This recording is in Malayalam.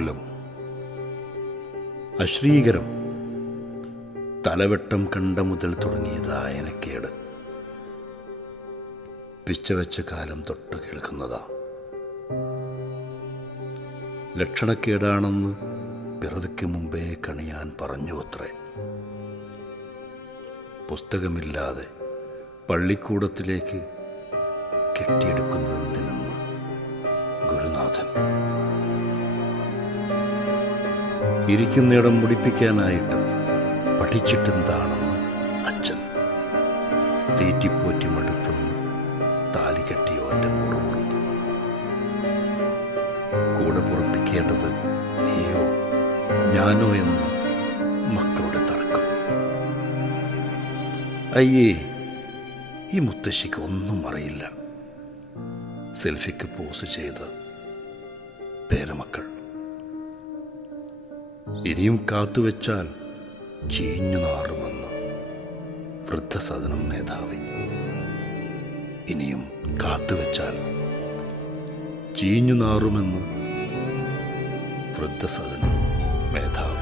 ഗോകുലം. അശ്രീകരം. തലവെട്ടം കണ്ട മുതൽ തുടങ്ങിയത് ആയനക്കേട്. പിച്ചവെച്ച കാലം തൊട്ട് കേൾക്കുന്നതാ. ലക്ഷണക്കേടാണെന്ന് പിറവിക്ക് മുമ്പേ കണിയാൻ പറഞ്ഞു അത്രേ. പുസ്തകമില്ലാതെ പള്ളിക്കൂടത്തിലേക്ക് കെട്ടിയെടുക്കുന്നതെന്തിനെന്ന് ഗുരുനാഥൻ. ഇരിക്കുന്നിടം മുടിപ്പിക്കാനായിട്ട് പഠിച്ചിട്ടെന്താണെന്ന് അച്ഛൻ. തീറ്റിപ്പോറ്റി മടുത്തുനിന്ന് താലി കെട്ടിയോൻ്റെ മുറുമുറുപ്പ്. കൂടെ പൊറപ്പിക്കേണ്ടത് നീയോ ഞാനോ എന്ന് മക്കളുടെ തർക്കം. അയ്യേ, ഈ മുത്തശ്ശിക്ക് ഒന്നും അറിയില്ല. സെൽഫിക്ക് പോസ് ചെയ്ത് പേരമക്കൾ. ഇനിയും കാത്തുവെച്ചാൽ ചീഞ്ഞു നാറുമെന്ന് വൃദ്ധസദനം മേധാവി. ഇനിയും കാത്തുവെച്ചാൽ ചീഞ്ഞു നാറുമെന്ന് വൃദ്ധസദനം മേധാവി.